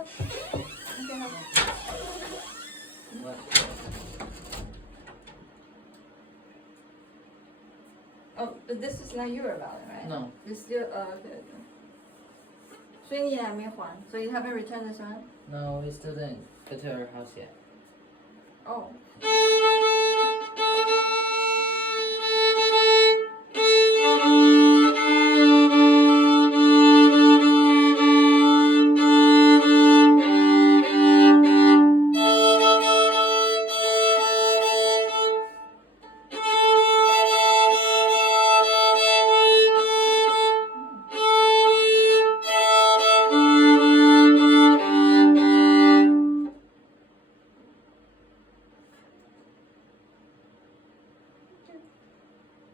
help? I can help. What? Oh, but this is not your balance, right? No. You still, okay. 所以你也还没还，所以 you haven't returned this one? No, we still didn't go to our house yet. Oh.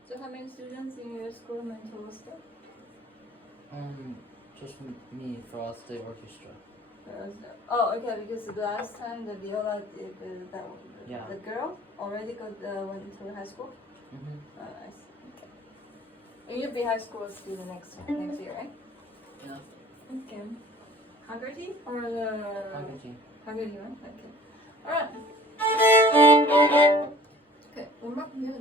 So how many students in your school mental stuff? Just me for us, the orchestra. Oh, okay, because the last time the viola did Yeah. the girl already went to high school? Mm-hmm. Oh, I see. Okay. And you'll be high school student next year, right? Yeah. Okay. Haggerty or the Haggerty one? Okay. Alright. Okay, one more. Yeah,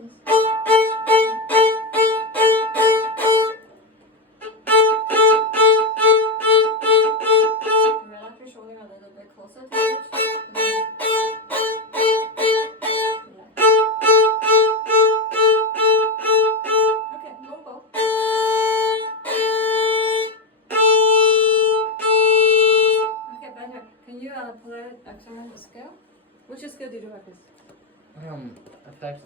relax your shoulder a little bit closer to your chest. Okay, one bow. Okay, better. Can you play accent scale? Which scale did you have this? Affects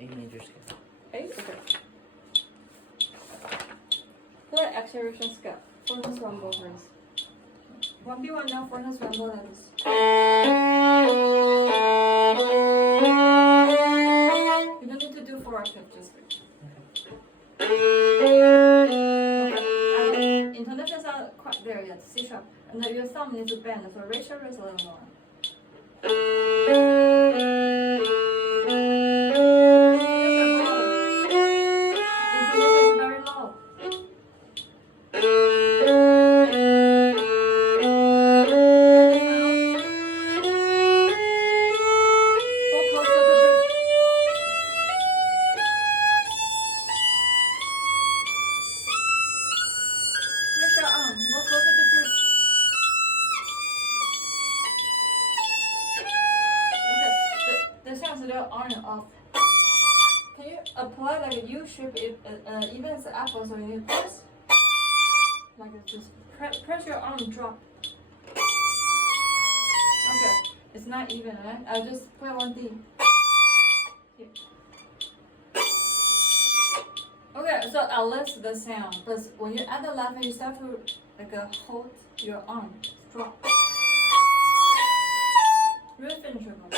A major scale. A? Okay. Play acceleration scale. Fourth rumble first. 1B1 now, fourth rumble levels. You don't need to do 4 octaves, just wait. Okay. Intonations are quite there yet, C sharp. And then your thumb needs to bend, so raise your wrist a little more. Intonation is very low. Go closer to the bridge. Raise your arm. Go closer to the bridge. Okay. The sounds are on and off. Can you apply like a U shape if even it's apple, so you need to press? Like it's just press your arm, drop. Okay. It's not even, right? I'll just play one thing. Here. Okay, so I'll lift the sound, but when you add the laughing, you start to like hold your arm, drop. Really finish your bow.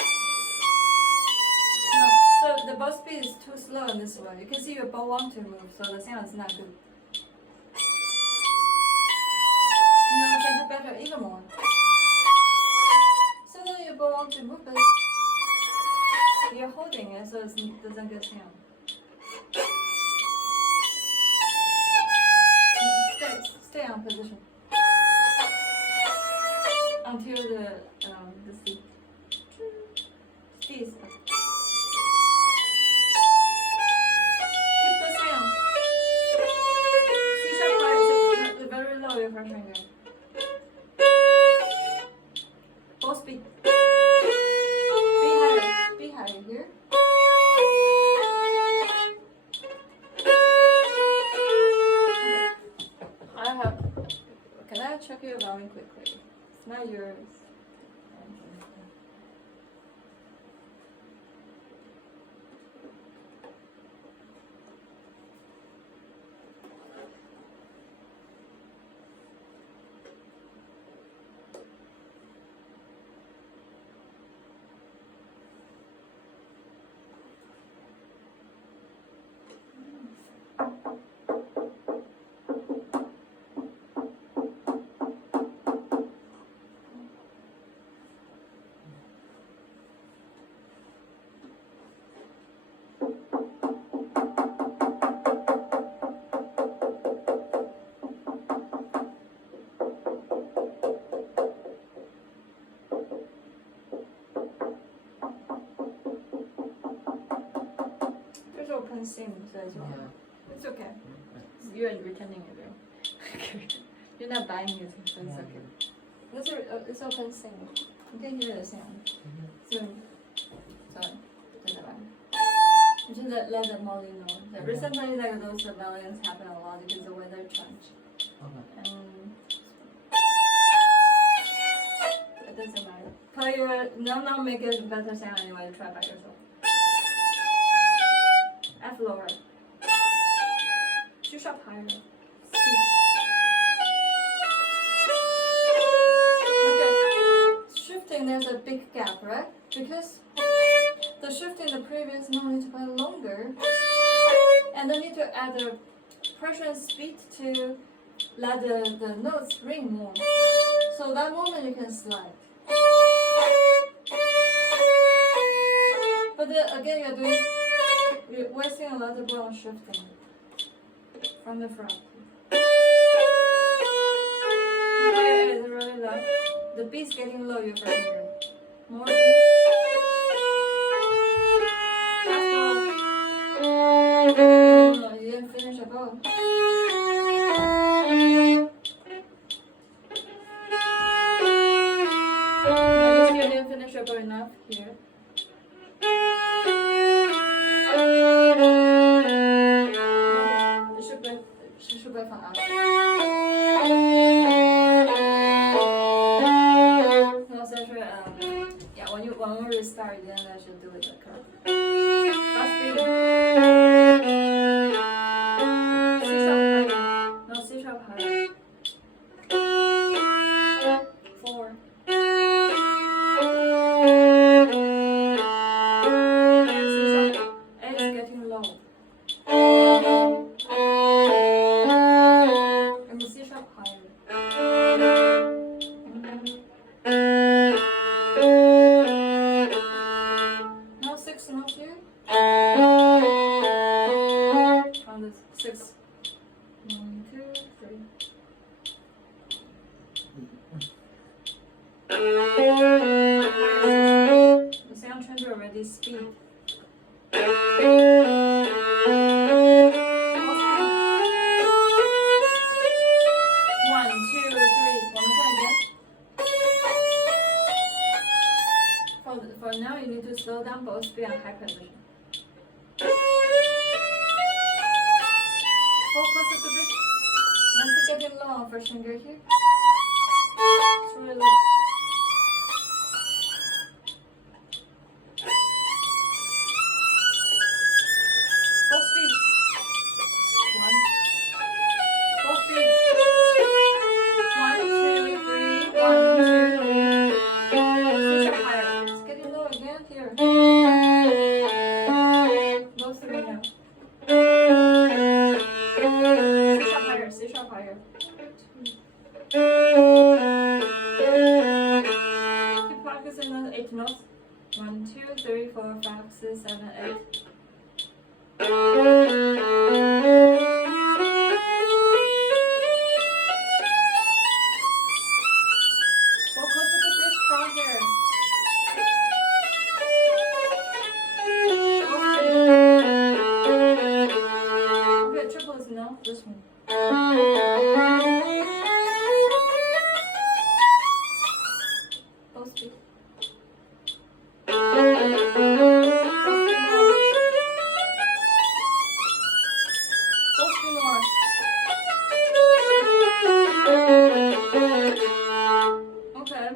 No, so the bow speed is too slow in this way. You can see your bow want to move, so the sound is not good. No, you can do better, even more. Suddenly your bow want to move, but you're holding it, so it doesn't get sound. Stay on position until the C. C is up. Keep the sound. C sharp high, so very low your first finger. Both speed. Be higher here. Can I check your volume quickly? It's not yours. can sing as well. Yeah. It's okay. You're pretending you do. You're not buying music, so it's okay. It's open sing. You can hear the sound. So, sorry. You should let the Molly know. That recently, like those rebellions happen a lot because the weather change. Okay. It doesn't matter. Play your now make it better sound anyway. Try by yourself. F lower. G sharp higher. Okay. Shifting, there's a big gap, right? Because the shift in the previous note need to play longer, and then need to add the pressure and speed to let the notes ring more. So that moment you can slide. But then again, you're wasting a lot of breath on shifting from the front. Okay, it's really low. The beat's getting low, you're finger. More beat. No, you didn't finish a bow. No, you didn't finish your bow enough here. It should be from up. No, so actually, yeah, when we restart, then I should do it like that. That's beat. C sharp higher. No, C sharp higher. 4. C sharp. A is getting low. And the C sharp higher. Now 6 notes here. On the 6. 1, 2, 3. The sound change already speed. For now, you need to slow down both speed and high position. Focus at the bridge. Once you get it low on first finger here. It's really low. Both speed. 1. Both speed. 1, 2, 3. 1, 2, 3. C sharp higher. It's getting low again here. Low 3 now. C sharp higher. C sharp higher. Keep practicing on the 8 notes. 1, 2, 3, 4, 5, 6, 7, 8. Focus with the bridge front here. Okay, triple is no, this one. Both speed. Okay.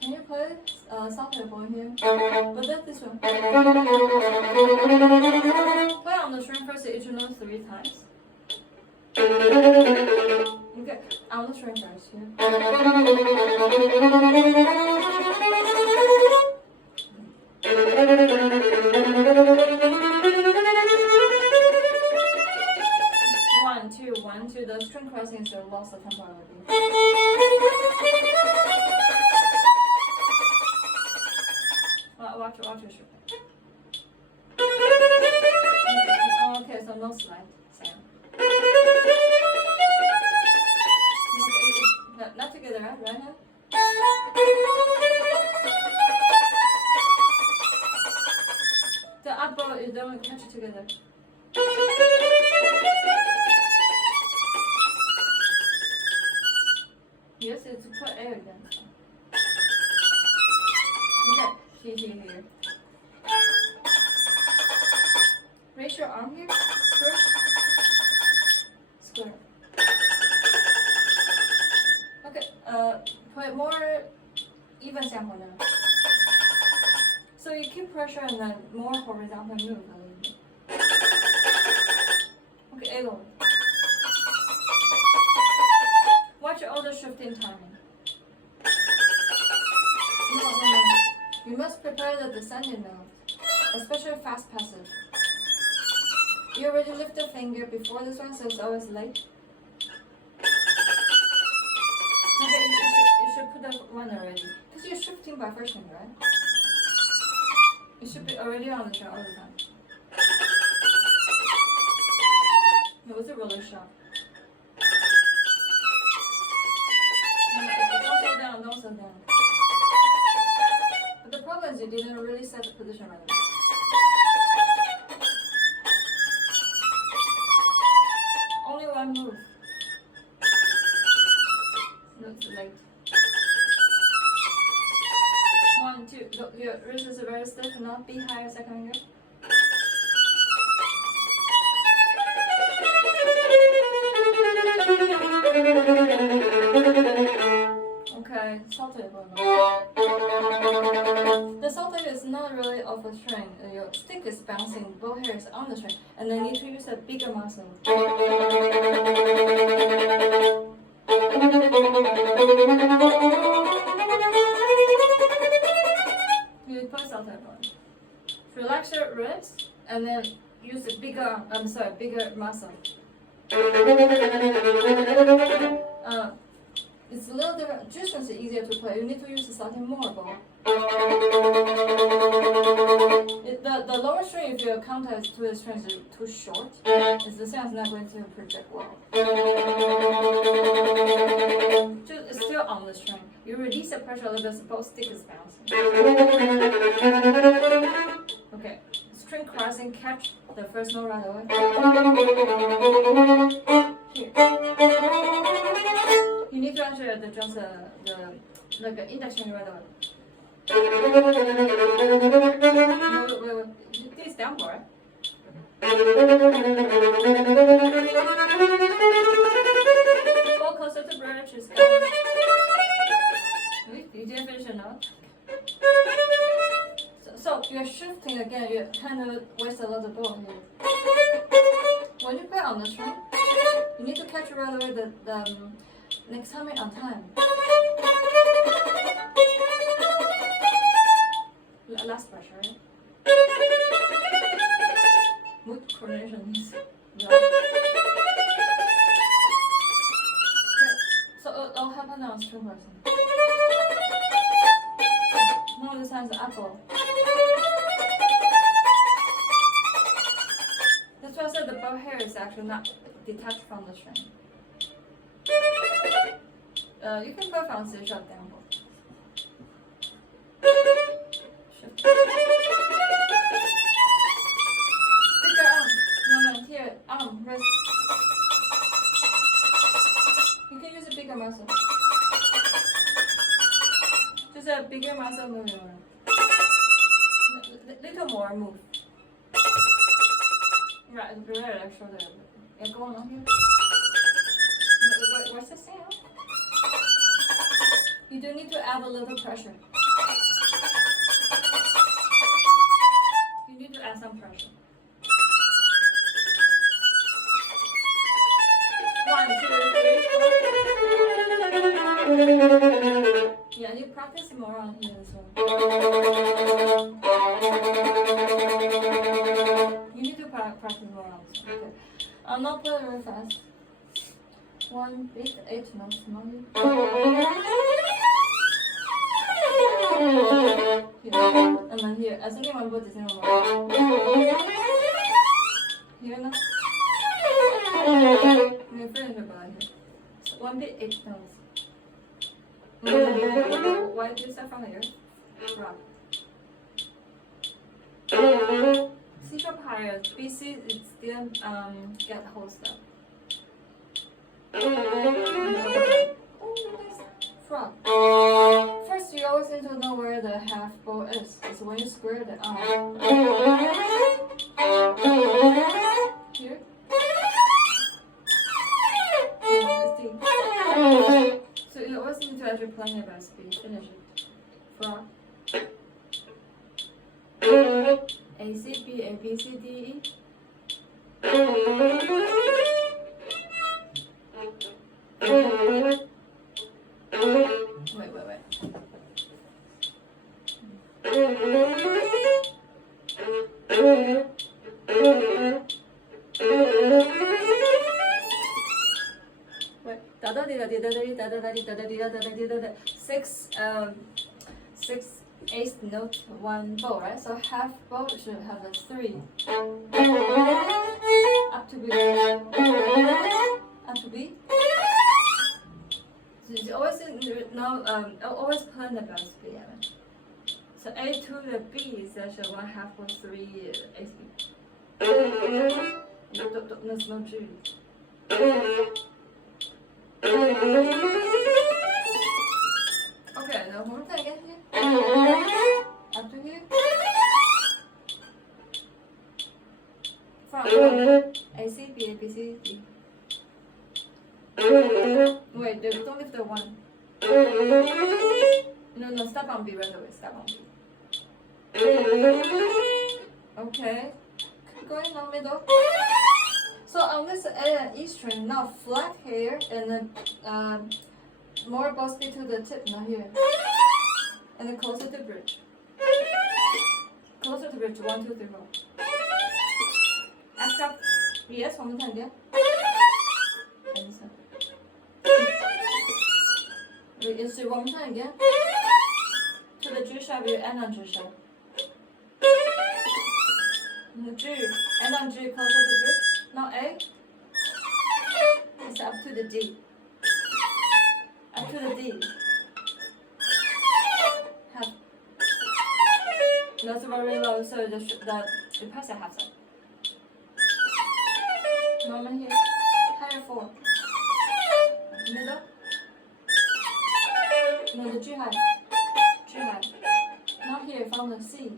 Can you play something for here? But that's this one. Play on the string first, each note 3 times. Okay, on the string first here. One, two, 1, 2. The string crossing is lost the tempo already. Watch your shoe. Oh, okay, so no slide. Sam. Okay, not together, right? Right hand. The up bow, the don't catch it together. Yes, it's put air again. Okay, here. Raise your arm here. Square. Okay, put more even sample now. So you keep pressure and then more horizontal move a little bit. Okay, A lower. Watch all the shifting timing. No. You must prepare the descending note, especially fast passage. You already lift the finger before this one, so it's always late. Okay, you should put that one already. Because you're shifting by first finger, right? You should be already on the track all the time. It was a really sharp. Don't slow down. But the problem is you didn't really set the position right away. Only one move. Looks late. 1, 2. Look, your wrist is very stiff, not be higher second finger. Okay, salted one. The salted is not really off the string. Your stick is bouncing, bow hair is on the string, and then you need to use a bigger muscle. You put salted one. Relax your wrist, and then use a bigger muscle. It's a little different. Distance is easier to play. You need to use slightly more ball. The lower string, if your contact to the strings is too short, it's the sound's not going to project well. It's still on the string. You release the pressure a little bit, both stick is bouncing. Okay, string crossing, catch the first note right away. Here. You need to actually adjust the index finger right away. Wait. This down for it. Go closer to bridge. You didn't finish a note. So you're shifting again. You kind of waste a lot of ball here. When you play on the string, you need to catch right away the next time on time. Last pressure, right? Mood coordination is right. Okay, so it'll happen on string person. Now this time is apple. That's why I said the bow hair is actually not detached from the string. You can put from C sharp down. Shift. Bigger arm. No, here. Arm, wrist. You can use a bigger muscle. Just a bigger muscle moving around. Little more move. Right, like shoulder. Yeah, go on here. What's the sound? You do need to add a little pressure. You need to add some pressure. 1, 2, 3, 4. Yeah, you practice more on here as well. You need to practice more on this one. Okay. I'll not play very fast. 1 beat, 8 notes. Here. And then here. I think one board is in one. Here now. We finish about here. 1 beat, 8 notes. Why do you start from here? Rock. C sharp higher. higher. BC it still get the whole stuff. Frog. First, you always need to know where the half bow is. It's when you square the arm. Here. So you always need to actually play it by speed. Finish it. Frog. A C B A B C D E. Wait. Six eighth note, one bow, right? So half bow should have a 3. Up to B. Up to B. So you always know, always plan the best B. So A to the B is actually 1 half or 3 eighth B. There's no G. Okay, now one more time again here. Up to here. From A C B A B C D. Wait, don't leave the 1. No, stop on B right away. Stop on B. Okay. Keep going down middle. So on this A and E string, now flat here and then more bow speed to the tip, not here. And then closer to bridge. Closer to bridge, 1, 2, 3, 4. Abstract, yes, one more time again. Let's do one more time again. To the G sharp, you end on G sharp. G, end on G, closer to bridge. Now A. It's up to the D. Up to the D. Half. That's very low, so the press a half step. Normal here. Higher 4. Middle. No, the G high. G high. Now here, from the C.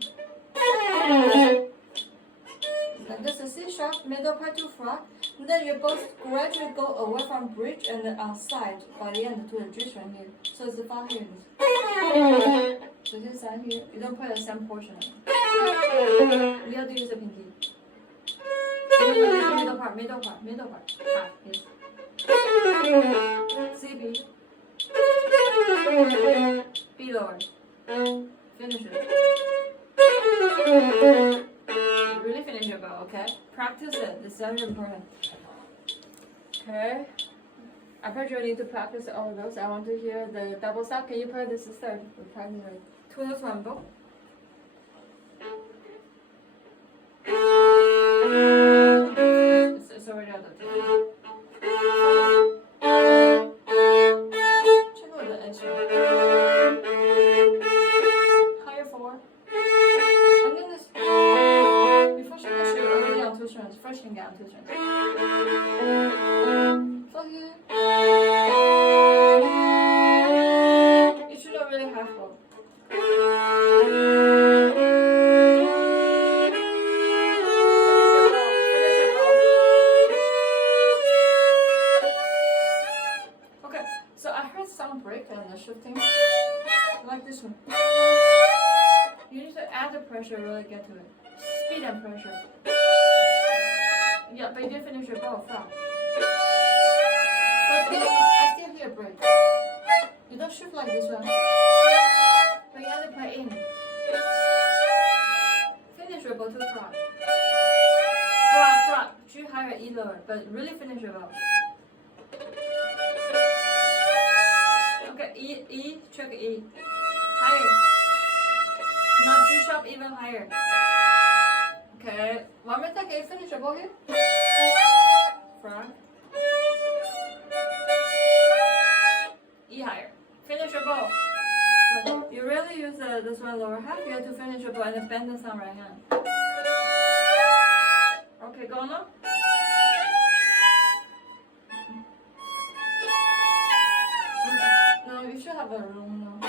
This is C sharp, middle part to front. And then you both gradually go away from bridge and then on side by the end to the G string here. So it's the 5 here. So this side here, you don't play the same portion. We have to use the pinky. Middle part. Half, yes. C, B. B lower. Finish it. Really finish your bow, okay? Practice it. It's very important. Okay. I pretty sure you need to practice all of those. I want to hear the double stop. Can you play this third? We're practicing right. 2 notes, 1 bow. It's already out of time. Check out the edge. Higher 4. And then this. Before she gets you already on 2 strings. First you can get on 2 strings. So here. You should not really have both. Okay, so I heard some break and the shifting. Like this one. You need to add the pressure, really get to it. Speed and pressure. Yeah, but you didn't finish your bow from. But I still hear break. You don't shift like this one. But you have to play in. Finish your bow to front. Front. G higher, E lower. But really finish your bow. Okay, E, check E. Higher. Now G sharp even higher. Okay, one more time. Can you finish your bow here? Front. E higher. Finish your bow. But you really use this one lower half. You have to finish your bow and then bend this on right hand. Okay, go on now. No, you should have a long note.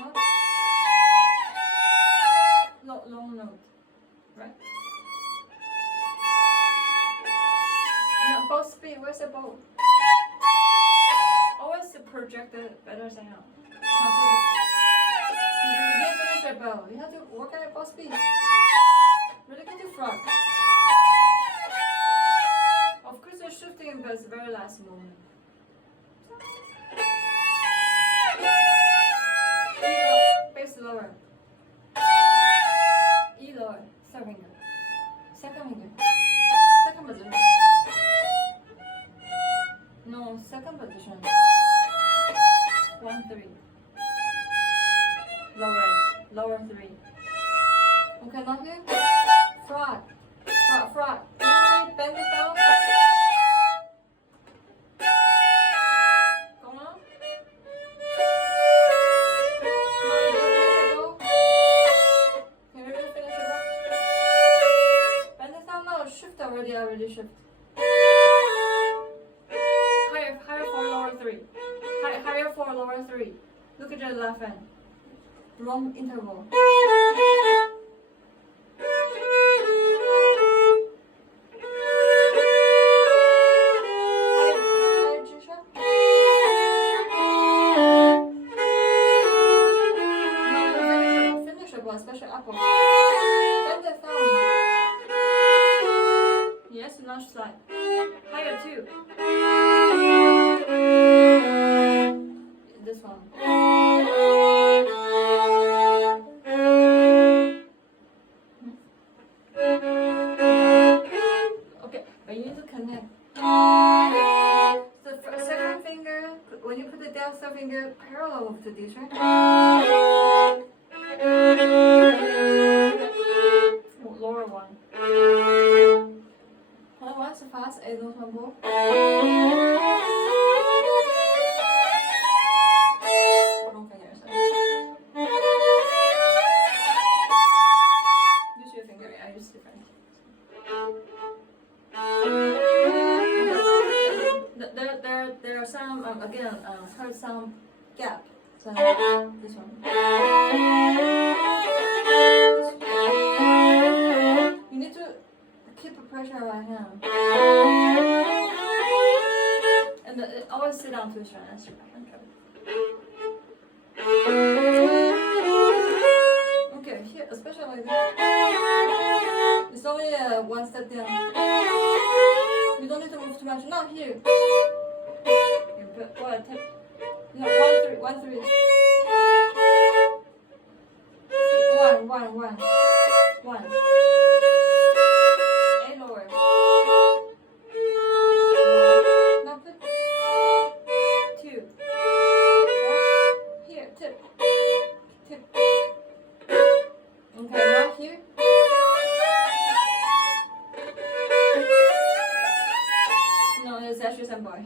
No? No, long note. Right? No, bow speed. Where's the bow? Always project the better sound. You didn't finish your bow. You have to work at your bow speed. Really get to frog. Of course, you're shifting, but it's the very last moment. Bass lower. E lower. Third finger. Second finger. Second position. No, second position. 1, 3. Lower 3. Okay, now here. Frog. Frog. Bend it down. Go on. Can you really finish it up? Bend it down now. Shift already shift. Higher 4, lower 3. Higher 4, lower 3. Look at your left hand. Wrong interval. Higher G sharp. No, finishable, especially upper. Bend the thumb. Yes, not slide. Higher 2. This one. Okay, but you need to connect. The second finger, when you put it down, third finger parallel to this, right? Lower one. Another one, so fast, I don't humble. Wrong finger, sorry. Use your finger, I use different. There are some, again, heard some gap. So, this one. You need to keep the pressure on my hand. And always sit down to the strand. That's okay, here, especially like this. It's only one step down. You don't need to move too much. Not here. Go ahead, tip. No, 1, 3. 1. A lower. Now put 2. Here, tip. Okay, now here. No, it's actually some boy.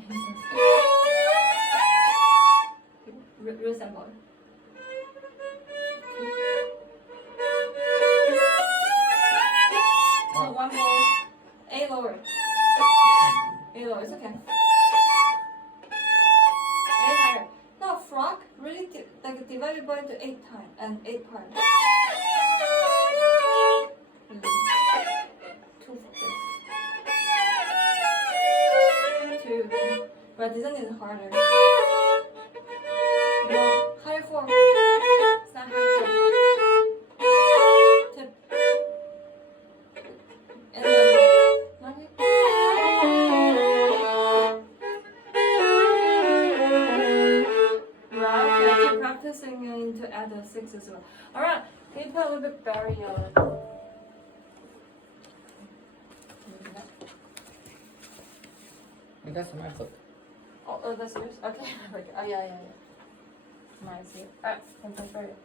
Real simple. Oh, one more. A lower. It's okay. A higher. Now frog really like divided by into 8 times and 8 parts. 2. But this one is harder. No, higher 4. It's not higher 4. Tip. And then, not here. Right, okay, keep practicing to add a 6 as well. Alright, can you put a little bit barrier? That's my book. Oh, that's yours? Okay. Oh, yeah. Mine's here. Alright, can transfer it.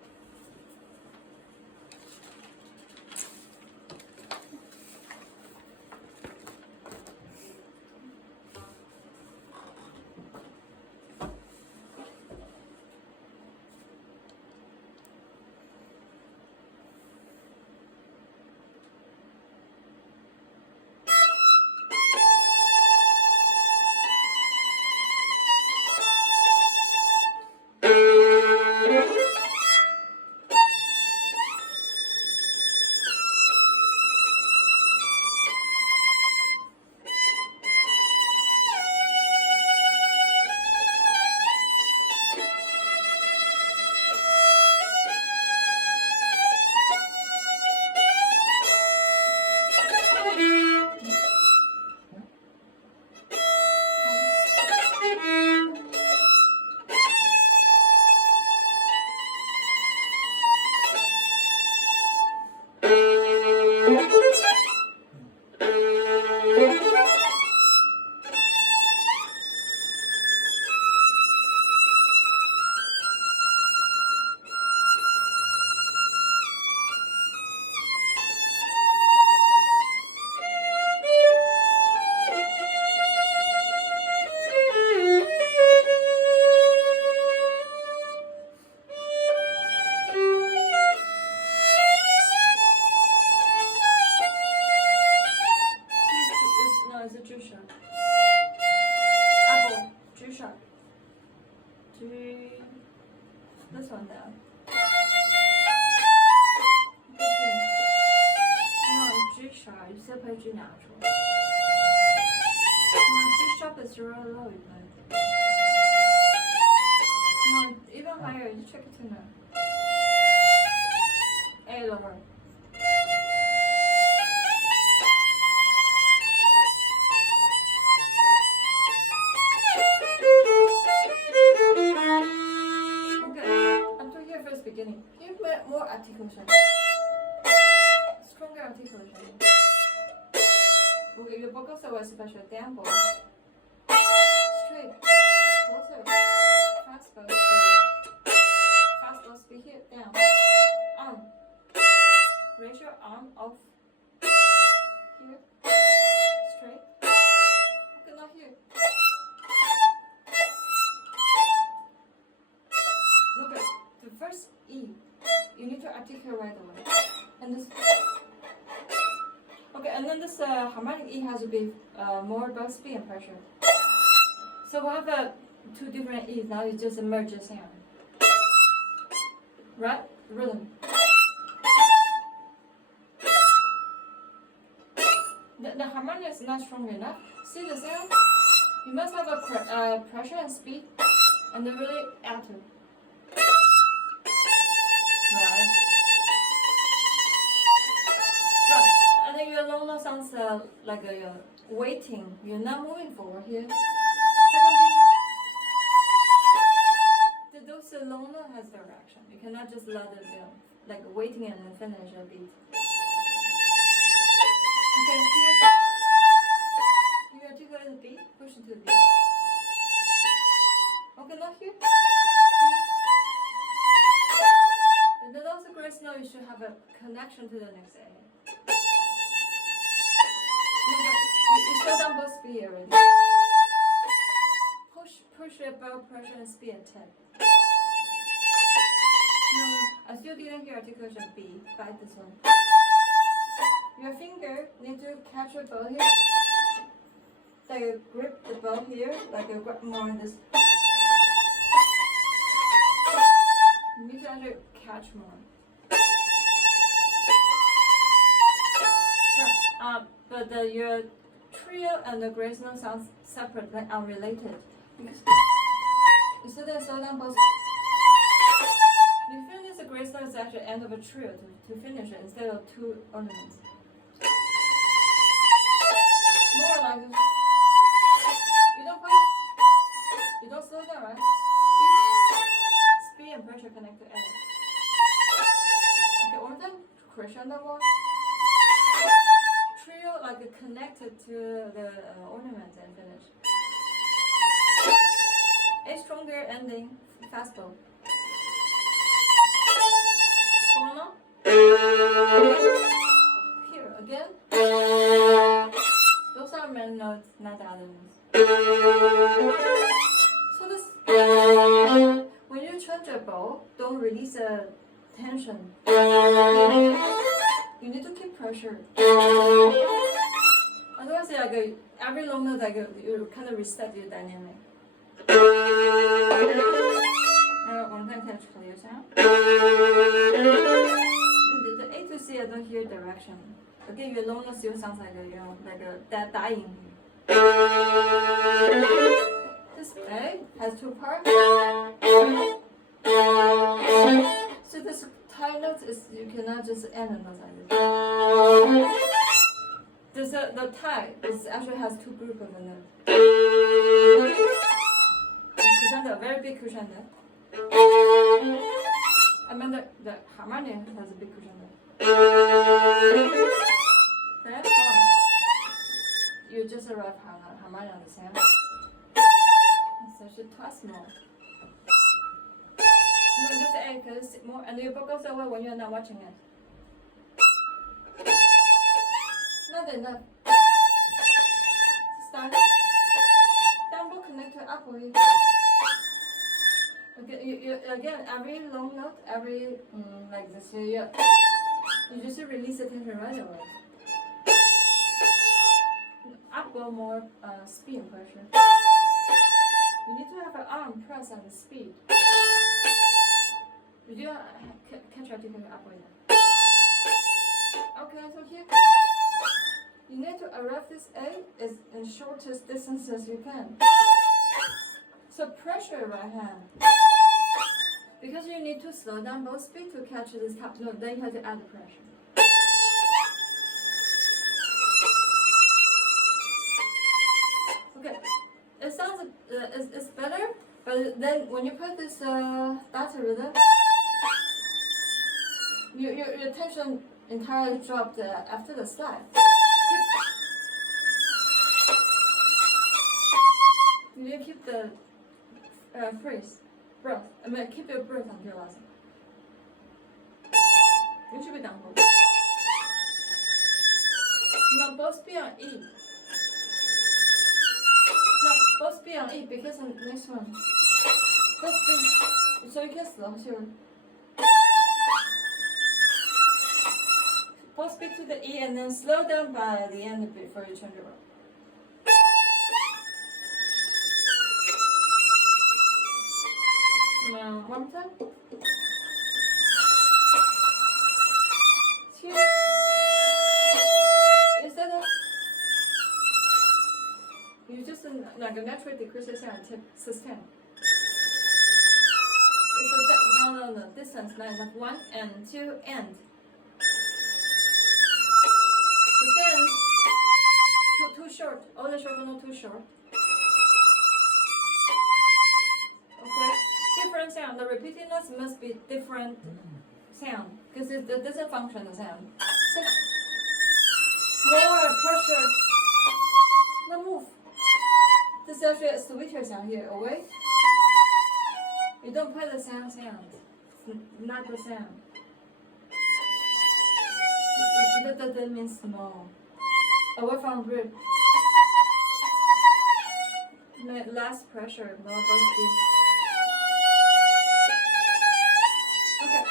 play G natural. Come on, G sharp is really low, you play. Come on, even higher, you check it tuner. A lower. Beginning. Give me more articulation. Stronger articulation. Okay, your vocals are special tempo. Straight. Closer. Fast bow speed. Fast bow speed here. Down. Arm. Raise your arm off. Here. Straight. Okay, now here. Look at the first E, you need to articulate right away. And this, okay, and then this harmonic E has to be more about speed and pressure. So we have two different E's. Now you just merge the sound, right? Rhythm. The harmonic is not strong enough. See the sound? You must have a pressure and speed, and then really add to. Right. And then your long note sounds like you're waiting. You're not moving forward here. Second beat. Those long note has direction. You cannot just let it like waiting and then finish a beat. Okay, here. You articulate the beat, push it to the beat. Okay, now here. And then also grace note, you should have a connection to the next A. You slow down both speed already. Push it both pressure and speed at 10. No, I still didn't hear articulation B. Bite this one. Your finger need to catch your bow here. So you grip the bow here, like you grab more in this. You need to actually catch more. But your trio and the grace note sounds separate, like unrelated. Because you still then slow down both. You finish the grace note is actually the end of a trio to finish it instead of two ornaments. More like you don't play, you don't slow down, right? Speed and pressure connect to A. Okay, one time crescendo one. Trio like connected to the ornaments and finish. A stronger ending, fast bow. Going on. Here again. Those are main notes, not the other ones. So this, when you change a bow, don't release the tension. You need to keep pressure. Otherwise, like every long note, like you kind of reset your dynamic. One time catch clear sound. The A to C, I don't hear direction. Again, your long note still sounds like that dying. This A has two parts. So this high note is you cannot just end a note like this. The tie is actually has two groups of a note. Crescendo, very big crescendo. I mean the harmonic has a big crescendo. Okay, go on. You just arrive harmonic on the same. It's actually twice more. No, just A because more, and your vocals are when you're not watching it. Not enough. Start. Down bow connect to up bow. Okay, you again every long note, every like this, you just release the tension right away. Up bow more speed and pressure. You need to have an arm press and speed. Did you catch articulation up bow yet? Okay, so here. You need to arrive this A is in shortest distance as you can. So pressure your right hand. Because you need to slow down both speed to catch this top note, then you have to add the pressure. Okay, it sounds it's better, but then when you put this data rhythm, your tension entirely dropped after the slide. You keep the breath. I mean, keep your breath until last. You should be down. Now both be on E. Now both be on E because the next one. Both be so you can slow here. Both speed to the E and then slow down by the end before you change around. One more time. Here. Instead of you just like a naturally decrease the sound to sustain. No. Distance line of 1 and 2 and. Sustain. Too short. All the short not too short. Okay. Different sound. The repeating notes must be different sound because it doesn't function the sound. So, more pressure. Now move. This is actually a sweeter sound here. Away. You don't play the sound. It's not the sound. That means small. Away from grip. Less pressure. No both. Okay.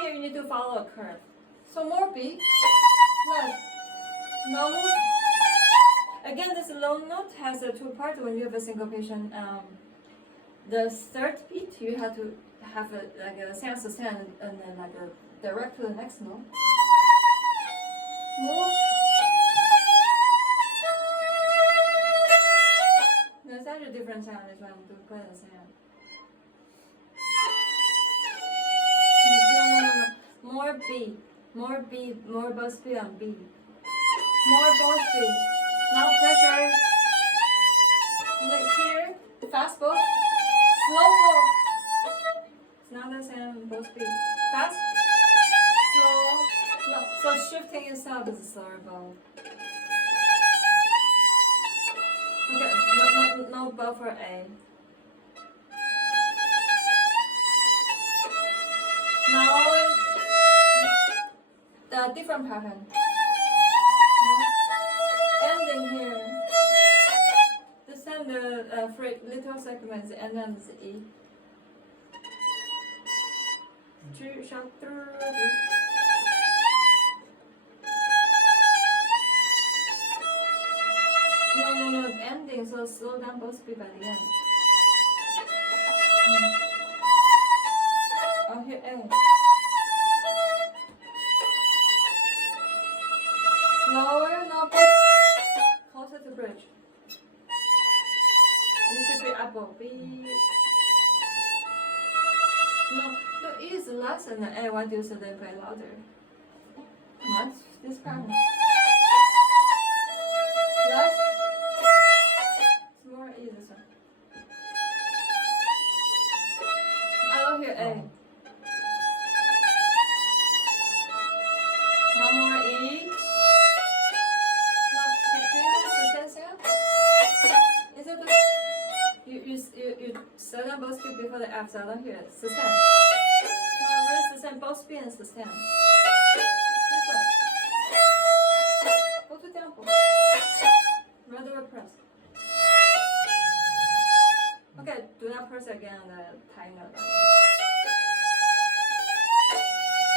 Here you need to follow a curve. So more B. Less. No move. Again, this low note has a two parts when you have a syncopation. The third beat you have to have a sound sustain and then like a direct to the next note. Move. There's actually different sound as well to play the sound. No. More B, more both B on B. More both B. Now pressure. Look here, fast ball, slow ball. It's not the same, both speed. Fast, slow. No, so shifting itself is a slower ball. Okay, no ball for A. Now, the different pattern. Ending here. This time the little segments end on the E. Two sharp through. No, ending, so slow down both speed by the end. Oh, here A. Slower, now closer to bridge. You should be apple. B. No, E is less than the A. Why do you say they play louder? Nice. This pattern. Less. It's more E this one. I don't hear A. Now more E. You slow down both feet before the F, so I don't hear it. Sustain. No, where's sustain? Both feet and sustain. This one. Go to tempo. Rather press. Okay, do not press again on the tie note.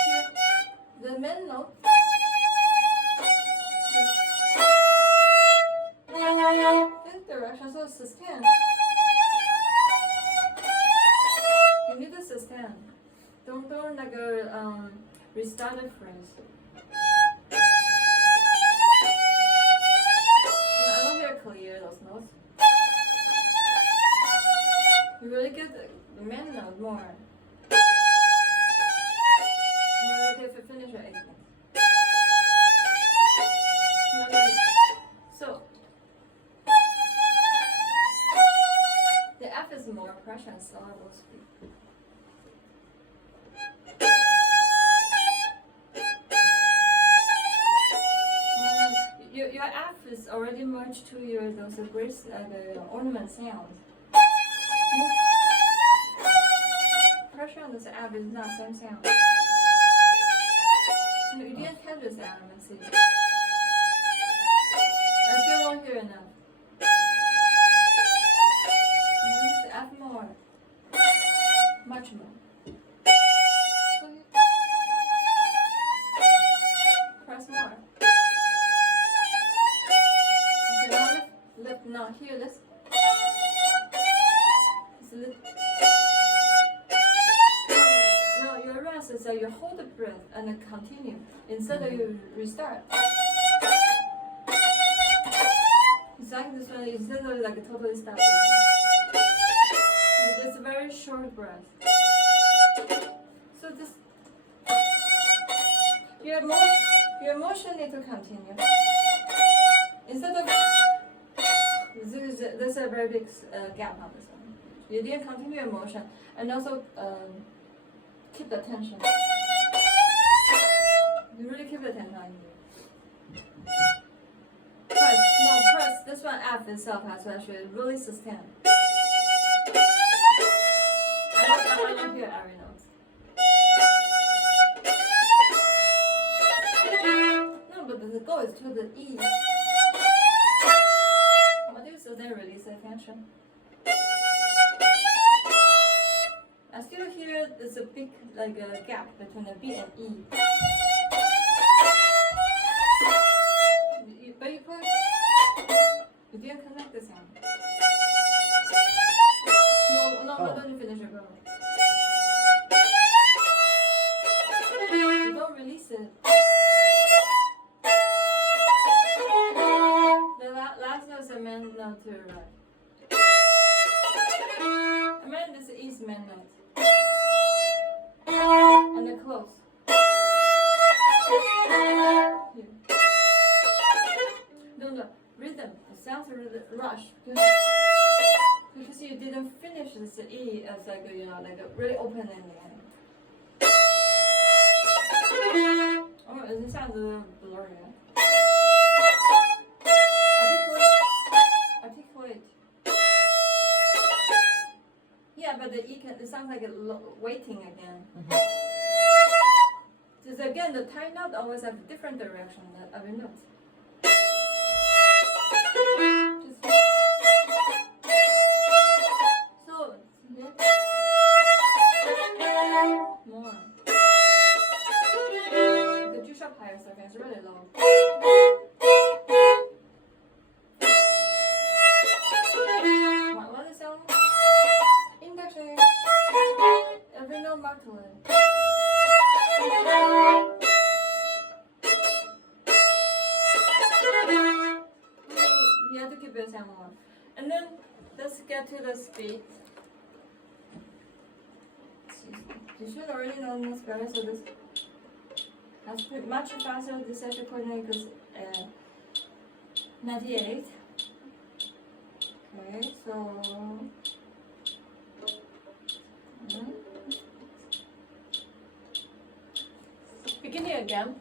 Here, the main note. This direction, so sustain. You need to sustain. Don't like a restarted phrase. so I will speak. Your F is already merged to your those grace ornament sounds. Pressure on this F is not same sound. You didn't catch this sound, let's see. I still don't hear enough. Use F more. Much more. Press more. Okay, now lift. Now here, let's. Lift. Now your rest is that you hold the breath and then continue instead of you restart. Exactly this one instead of like totally stop. It's a very short breath. So this your motion need to continue. Instead of there's a very big gap on this one. You didn't continue your motion and also keep the tension. You really keep the tension on you. Press. This one F itself has to actually really sustain. I don't hear every note. No, but the goal is to the E. What do you so then release the tension? I still hear there's a big like a gap between the B and E. But you didn't connect the sound. No, why don't you finish your bow? You don't release it. The last note is a main note to your right. I mean, this is main note. And then close. Here. No, rhythm. It sounds really rush because you didn't finish this E as like a, like a really open in the end. Oh, it sounds a little blurry. Articulate. Yeah, but the E it sounds like it's waiting again. Because again, the tie note always have a different direction than every note. So, more. The G sharp higher second is really low. What is sound? Indexing. Every note marked to it. You have to keep your sound on. And then let's get to the speed. You should already know this better, so this that's pretty much faster. This actually coordinate because 98. Okay, so beginning again.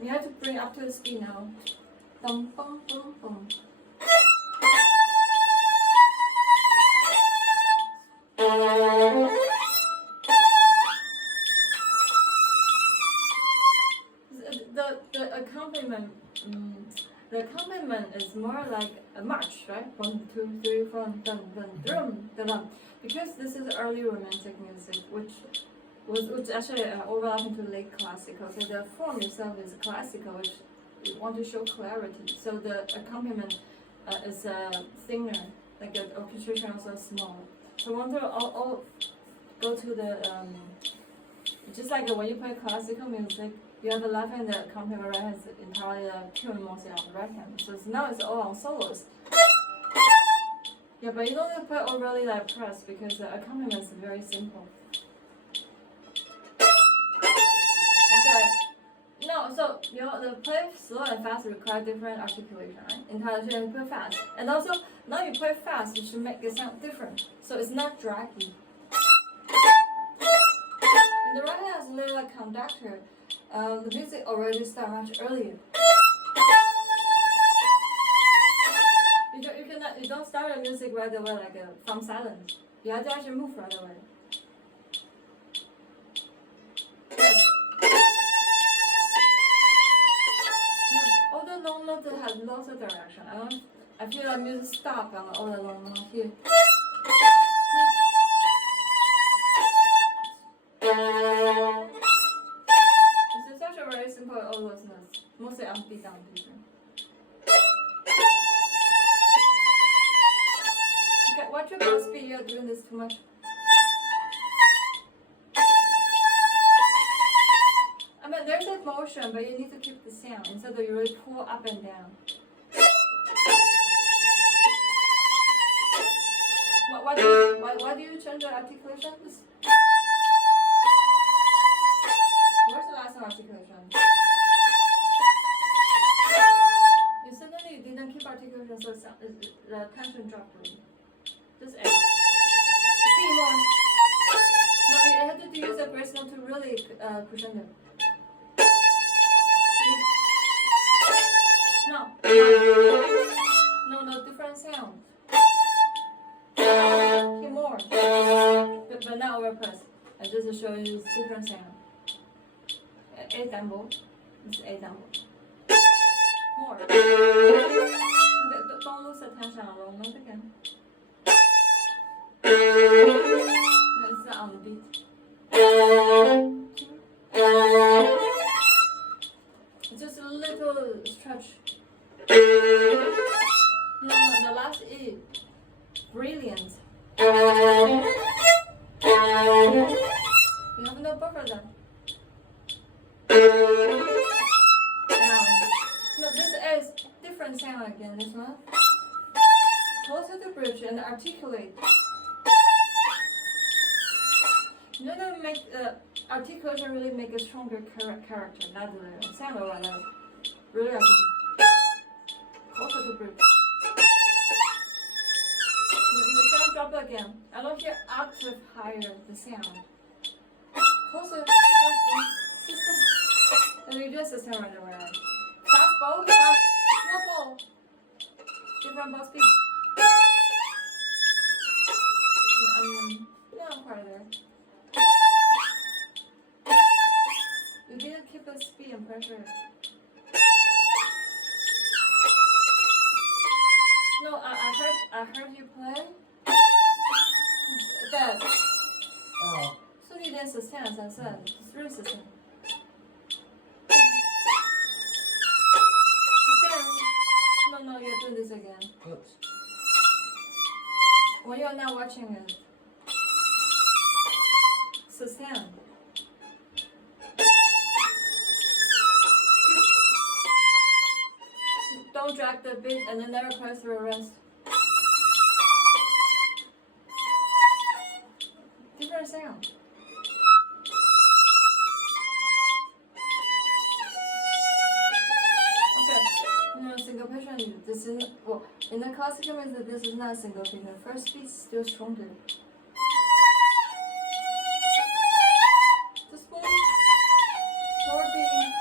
We have to bring up to the speed now. Bum bum bum bum. The accompaniment is more like a march, right? 1, 2, 3, 4, dun dun drum dun dun. Because this is early romantic music, which actually overlapped into late classical. So the form itself is classical, which we want to show clarity. So the accompaniment is thinner, like the orchestration also small. So we want to all go to the just like when you play classical music. You have the left hand that accompaniment, right hand is entirely tune mostly on the right hand. So now it's all on solos. Yeah, but you don't need to play overly like press because the accompaniment is very simple. Okay. No, so the play slow and fast require different articulation, right? Entirely you play fast. And also now you play fast, you should make it sound different. So it's not draggy. play like conductor, the music already start much earlier. You don't start the music right away like from silence. You have to actually move right away. Yes. All the long notes have lots of direction. I feel like music stop on all the long notes here. It's actually very simple, all those notes. Mostly on beat down people. Okay, watch your ball speed, you're doing this too much. I mean, there's a motion, but you need to keep the sound instead of you really pull up and down. Why do you change the articulation? Where's the last articulation? You suddenly didn't keep articulation, so the tension dropped. Just A. B more. No, you have to use the brace note to really crescendo. No. No, different sound. Hear more. But not overpress. I just show you different sound. A double. It's A double. More. Okay, don't lose attention on long note again. It's on the beat. It's just a little stretch. No, the last E. Brilliant. You have no buffer then. Down. No, this is different sound again, this one. Closer to the bridge and articulate. You know that make articulation really make a stronger character, not the sound or whatever. Really articulate. Closer to the bridge. The sound drop again. I don't hear octave higher the sound. Closer, fast system. Then you do system right away. Fast bow, fast, slow bow. Different bow speed. Not quite there. You didn't keep the speed and pressure. No, I heard you play. That. Oh. So you didn't sustain, as I said. It's really sustain. Sustain. No, you're doing this again. Oops. When you're not watching it. Sustain. Don't drag the beat and then never press the rest. Different sound. Okay, no syncopation. This is well in the classical music. This is not syncopation. First beat is still stronger. Just boom. More beat.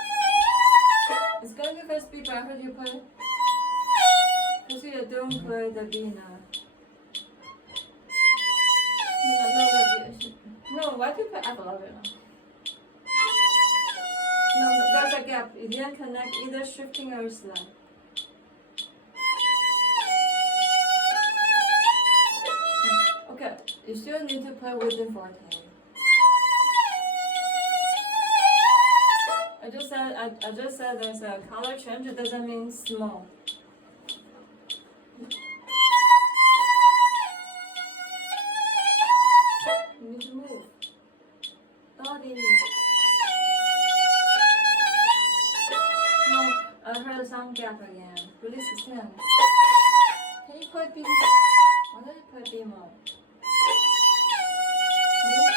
It's gonna be first beat, but I heard you play. Because you don't play the beat now. No, why do you put F11 now? No, there's a gap. You didn't connect either shifting or slide. Okay, you still need to play with the forte. I just said there's a color change. It doesn't mean small. You need to move. Body. No, I heard some gap again. Really sustain. Can you play B? Why don't you play B more? Move.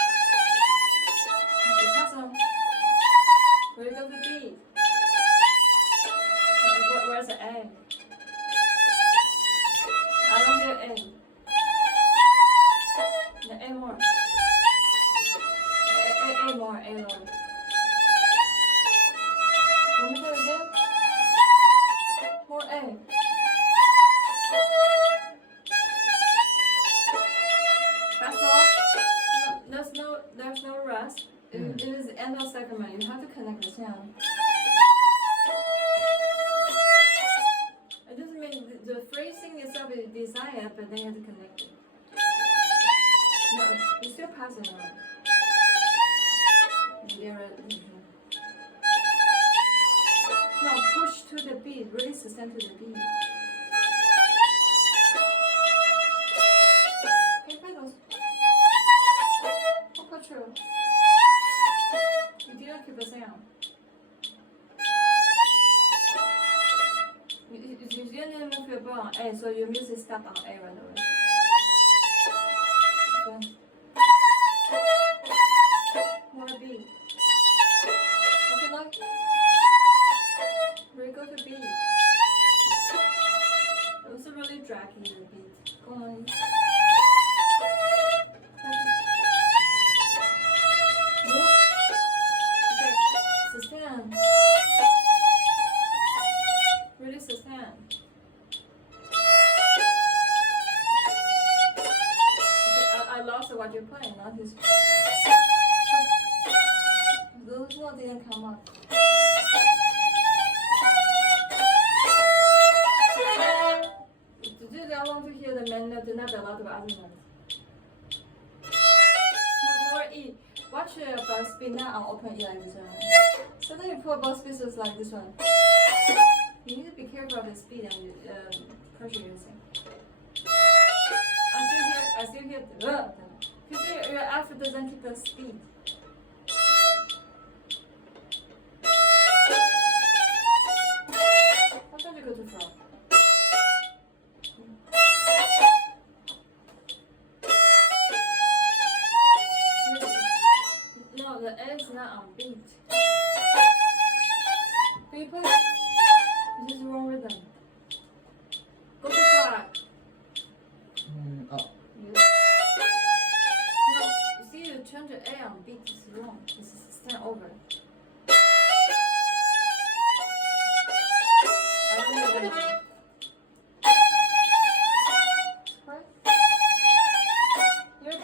Because of where goes the B? Where's the A? I don't hear A. The A more. A more, A lower. have to connect the sound. It doesn't mean the phrasing itself is desired, but then you have to connect it. No, it's still passing on. No, push to the beat, really sustain to the beat. Can you play those? How about you? You didn't keep the sound. You didn't move your bow on A, so your music stopped on A right away. Okay. More B. Okay, now we go to B. It was really dragging the beat. Go on. Move. Okay, sustain. Really sustain. Okay, I lost what you're playing. Now this. Those notes didn't come up. Did you want to hear the main note? Not a lot of other notes. More E. Watch your bow speed now on open E like this one. So then you put both speeds like this one. You need to be careful of the speed and pressure you're using. I still hear the. You see, your F doesn't keep the speed. How should you go too far? No, the A is not on beat. People, this is wrong rhythm. Go too far. Oh. Yes. No, you see, you change the A on beat. It's wrong. It's stand over. I don't know the name. Right? You're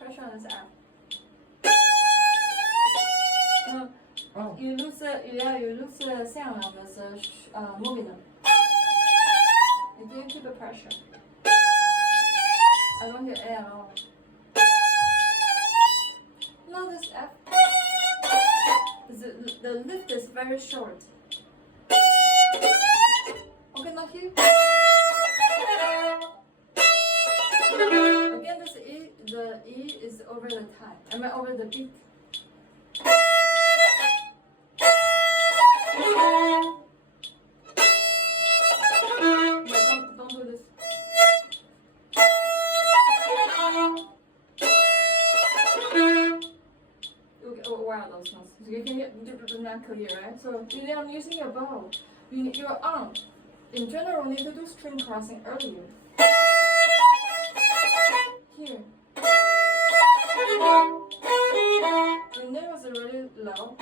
pressure on this app. Oh. You lose the sound on this moving them. You didn't keep the pressure. I don't hear A at all. Now this F, the lift is very short. Okay, now here. Again, this E, the E is over the time. I mean over the beat. Don't do this. Okay, where are those notes? So you can get not clear, right? So I'm using your bow. Your arm. In general, need to do string crossing earlier. Here. Your nails are really low,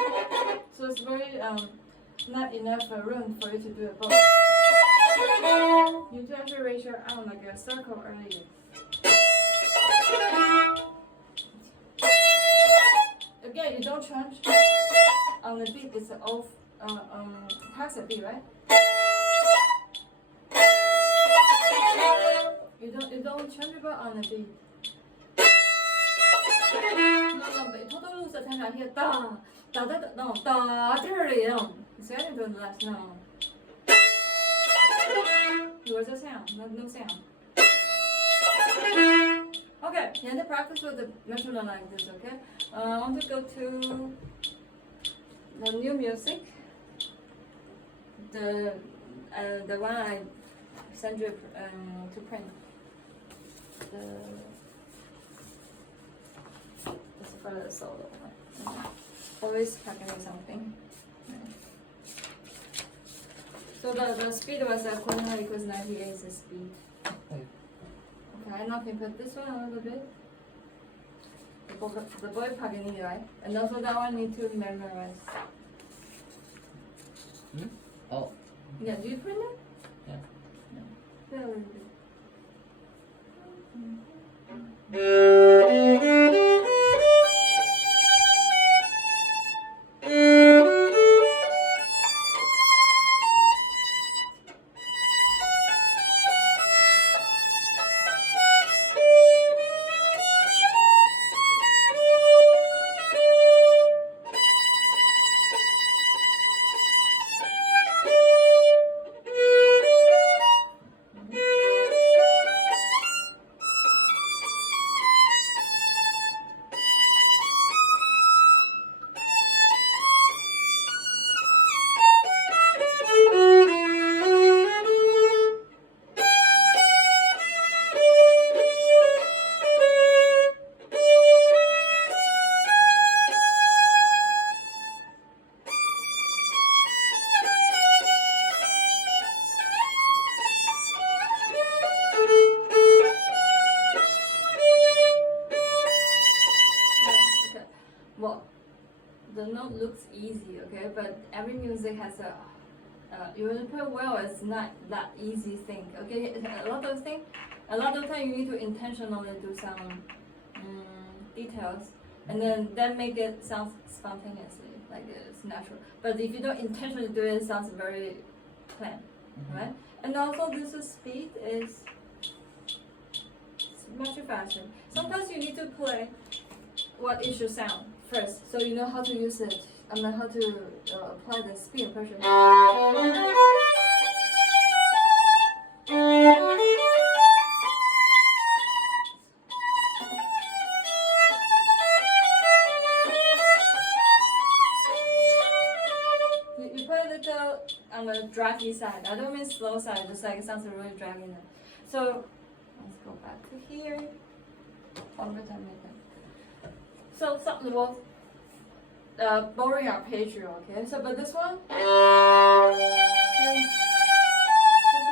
so it's very not enough room for you to do a bow. You have to raise your arm like a circle earlier. Again, you don't change on the beat. It's off. Past the beat, right? You don't change it on the beat. No, but total lose attention here. Da, da, da, no, da, there. So I didn't do the last no. Where's the sound? No sound. Okay, you have to practice with the metronome like this, okay? I want to go to the new music. The one I sent you to print. It's for the solo. Always packing something. So the speed was accordingly because 98 is the speed. Okay, now can put this one a little bit. The boy packing it, right? And also that one need to memorize. Oh. Yeah, do you print it? Yeah. Yeah, a little bit. key, okay? But every music has a you will play well. It's not that easy thing, okay? A lot of time you need to intentionally do some details, and then make it sound spontaneously, like it's natural. But if you don't intentionally do it, it sounds very planned, right? And also this speed is much faster. Sometimes you need to play what is your sound first, so you know how to use it. I mean, how to apply the speed and pressure. You play a little on the draggy side. I don't mean slow side, just like it sounds really draggy now. So let's go back to here. One more time again. So something about borrowing our page here, okay? So but this one, there's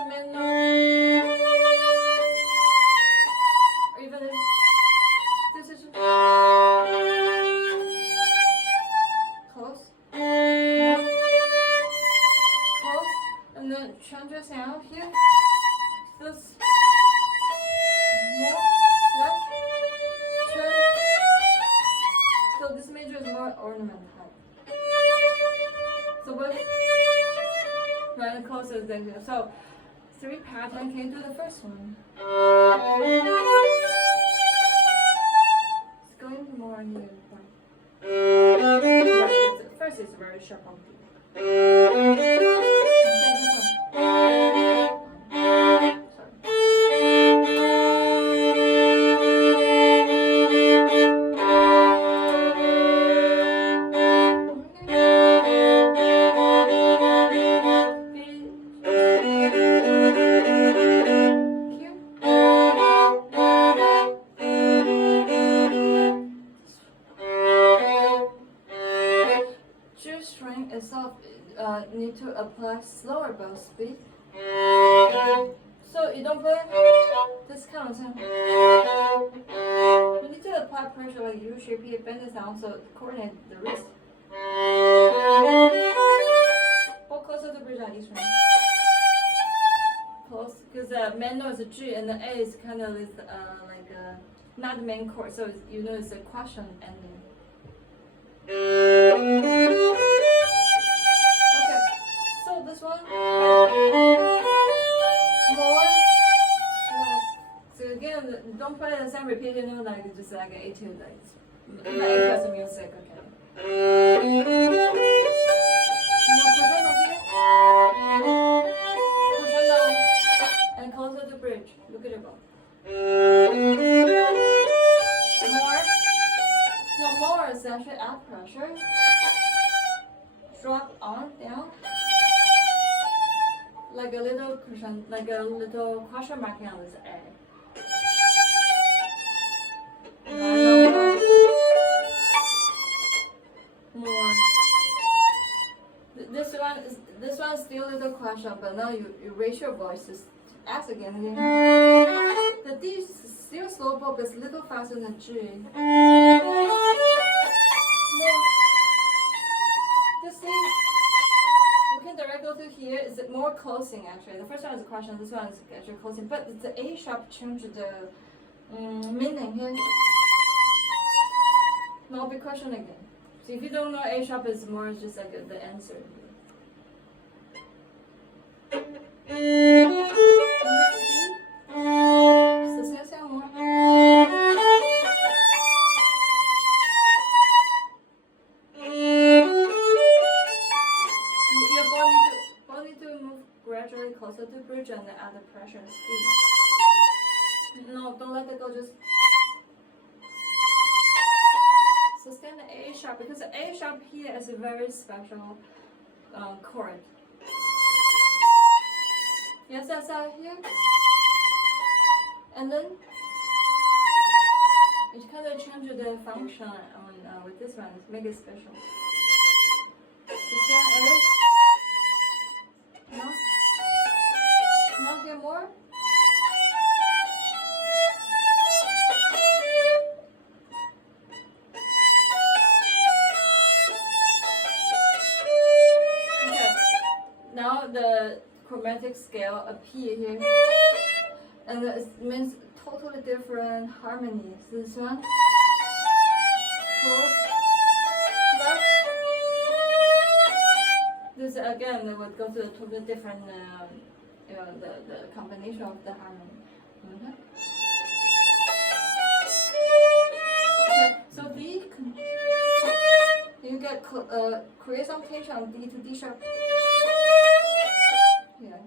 a main note, or even this is close, close, and then change the sound here. This more, less, turn. So this major is more ornament type. So what? Right, closer than here. So 3 pattern. Can you do the first one? It's going more here. Right, the first is very sharp on the. Itself need to apply slower bow speed. So you don't play this kind of sound. You need to apply pressure like U shape here, bend the sound so coordinate the wrist. Or closer to bridge on each one. Close, because the main note is a G and the A is kind of like not the main chord, so you know it's a question ending. This one more, less. So again, don't play the same repeated note like just like an etude, like A music. Okay. Now crescendo here, crescendo, and closer to bridge. Look at it go. More. No, more is actually add pressure. Drop on down. Like a little cushion, like a little question marking on this A. More. This one is still a little question, but now you raise your voice to ask again. The D is still slow, but it's a little faster than G. More. The C. Direct go to here is more closing actually. The first one is a question, this one is actually closing. But the A sharp changed the meaning here. Now be question again. So if you don't know, A sharp is more just like the answer here. So say more. Gradually closer to bridge and add the pressure and speed. No, don't let it go, just sustain the A sharp because the A sharp here is a very special chord. Yes, that's out here. And then you kind of change the function on with this one, make it special. Sustain A. No? Not here more? have the chromatic scale appear here, and it means totally different harmonies. This one, close, left. This again would go to a totally different, the combination of the harmony. Okay. Okay, so D, you get create some tension on D to D sharp. Yeah.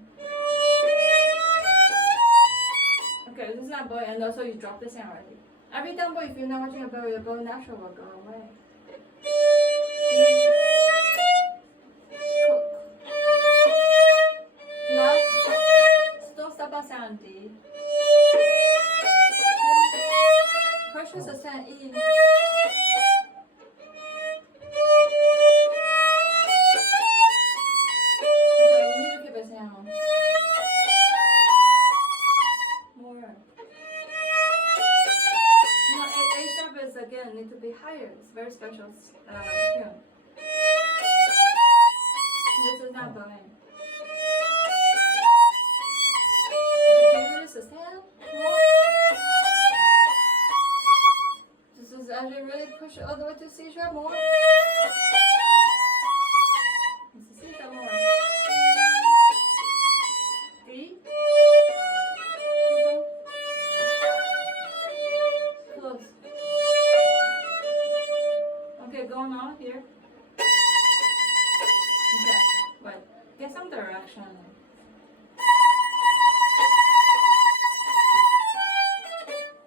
Okay, this is not boy, and also you drop the sound already. Every down boy, if you're not watching a bow, your bow natural will go away. Last, still step on sound D. Pressure sustain E. Okay, we need to keep it sound. More. No, A sharp is again need to be higher. It's very special tune. This is not bowing. Okay, can you really sustain? More. This is actually really push all the way to C sharp. More. This is C sharp more. D. Close. Okay, going on here. Okay, wait. Get some direction.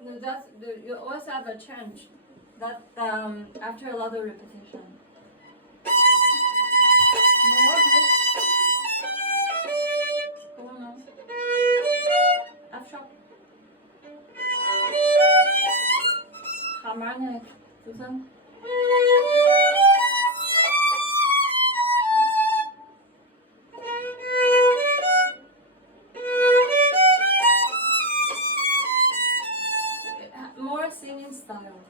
No, that's you always have a change. That after a lot of repetition. More, please. Going on. F sharp. Harmonic. Susan. More singing style.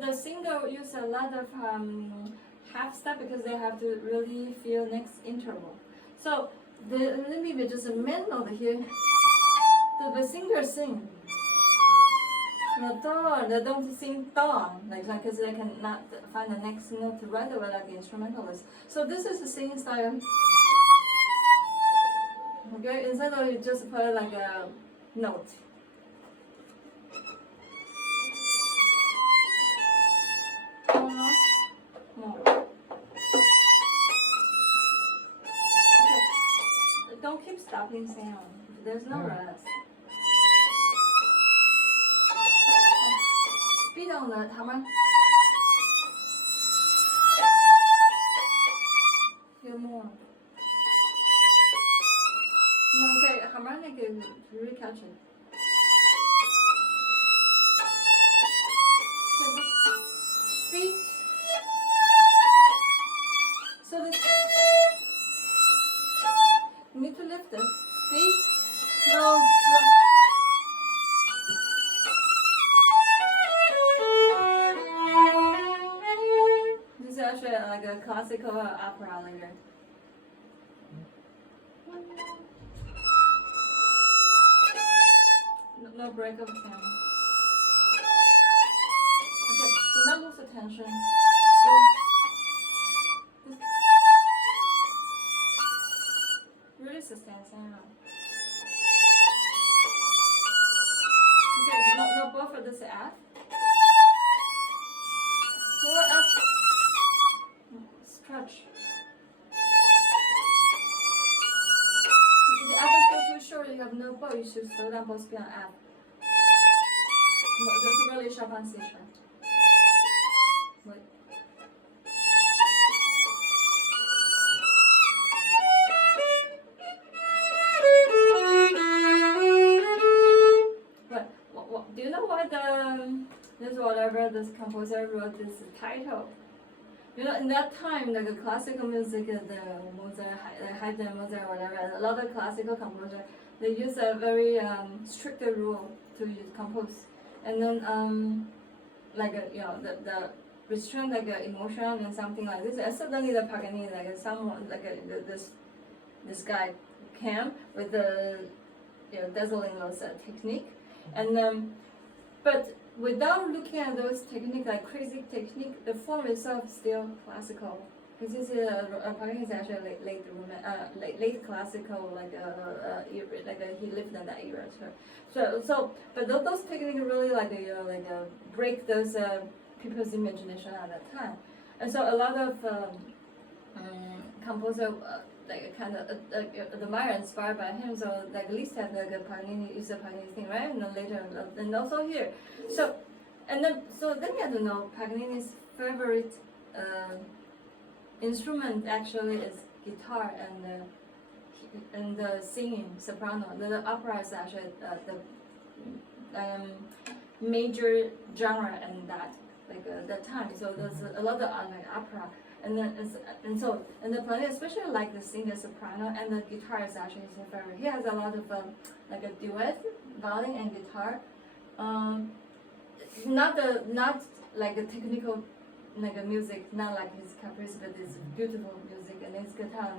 The singer use a lot of half step because they have to really feel next interval. So let me be just a main note here. The singer sing. They don't sing down, because they cannot find the next note right away like the instrumentalist. So this is the singing style. Okay, instead of you just put like a note. More. Okay, don't keep stopping sound. There's no rest. Speed on the hammer. Feel more. Okay, harmonic is really catchy. Okay, speed. So this you need to lift it. Speed. Slow. This is actually like a classical opera later. No break of sound. Okay, do not lose attention. So this really sustain sound. Okay, no both for this F. More F. Stretch. If the F is go too short, you have no bow, you should slow down both speed on F. That's really sharp on C sharp. Wait. What, do you know why this composer wrote this title? In that time, like classical music, the Mozart, Haydn, Mozart, whatever, a lot of classical composers, they use a very stricter rule to compose. And then, the restrain like emotion and something like this. And suddenly the Paganini, like someone, like this guy came with the dazzling those technique, and but without looking at those technique like crazy technique, the form itself is still classical. Because this is Paganini is actually late classical, era, he lived in that era too. So but those techniques really break those people's imagination at that time, and so a lot of composer admire, inspired by him. So like Liszt had Paganini use the Paganini thing, right? And then later, and also here. So then you have to know Paganini's favorite instrument actually is guitar and the singing soprano. The opera is actually the major genre in that time. So there's a lot of opera. And the Paganini especially like the singer soprano, and the guitar is actually his favorite. He has a lot of a duet, violin and guitar. Not like a technical music, not like his caprice, but it's beautiful music and his guitar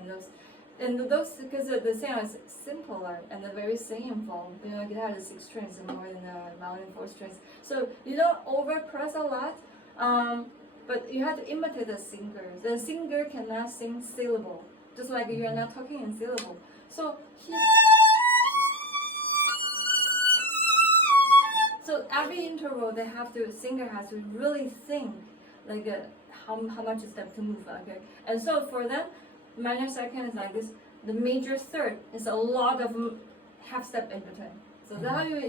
and those because the sound is simpler and very singing. Guitar is 6 strings and more than violin 4 strings. So you don't overpress a lot. But you have to imitate the singer. The singer cannot sing syllable, just like you are not talking in syllable. So every interval, singer has to really think how much step to move. Okay, and so for them, minor second is like this. The major third is a lot of half step in between. So that's how you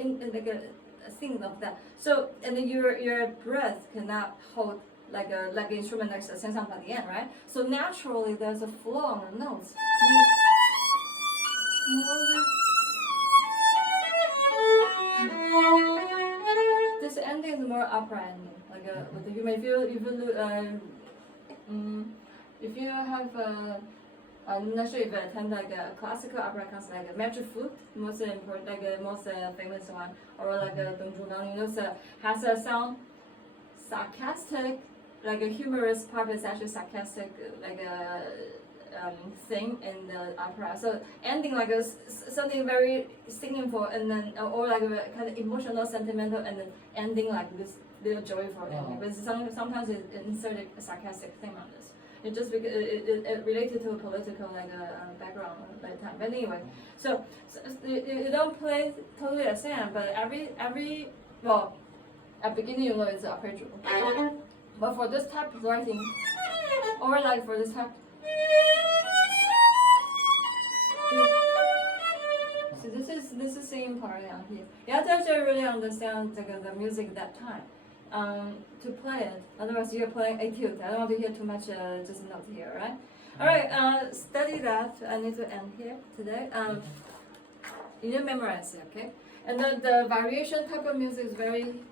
think of that. So and then your breath cannot hold like an instrument like the Sansampadien, right? So naturally there's a flow on the notes. This ending is more opera ending. You may feel if you have I'm not sure if you attend a classical opera concert like Match Flute, most important most famous one, or Don Giovanni, has a sound sarcastic. A humorous part is actually sarcastic, thing in the opera. So ending something very singing and then or a kind of emotional, sentimental, and then ending this little joyful ending. But sometimes it inserted a sarcastic thing on this. It just because it related to a political background at that time. But anyway, so you don't play totally the same, but every at beginning it's arpeggio. But for this type of writing, or for this type, so this is singing part down here. You have to actually really understand the music at that time to play it. Otherwise, you're playing etude. I don't want to hear too much just note here, right? All right, study that. I need to end here today. You need to memorize it, okay? And the variation type of music is very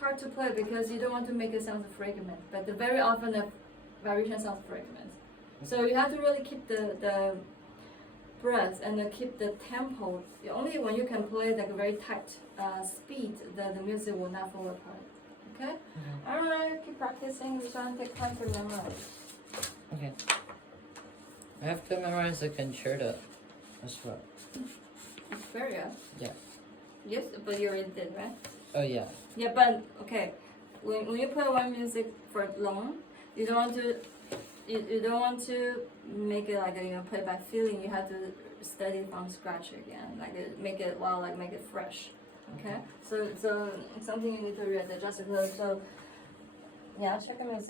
hard to play because you don't want to make it sound fragment, but very often the variation sounds fragment. So you have to really keep the breath and keep the tempo. Only when you can play a very tight speed, the music will not fall apart. Okay? Alright, keep practicing. We shall take time to memorize. Okay. I have to memorize the concerto as well. Very Yeah. Yes, but you already did, right? Oh yeah. Yeah, but okay. When you play one music for long, you don't want to make it play by feeling. You have to study from scratch again, make it fresh. Okay. So something you need to readjust. So yeah, check the music.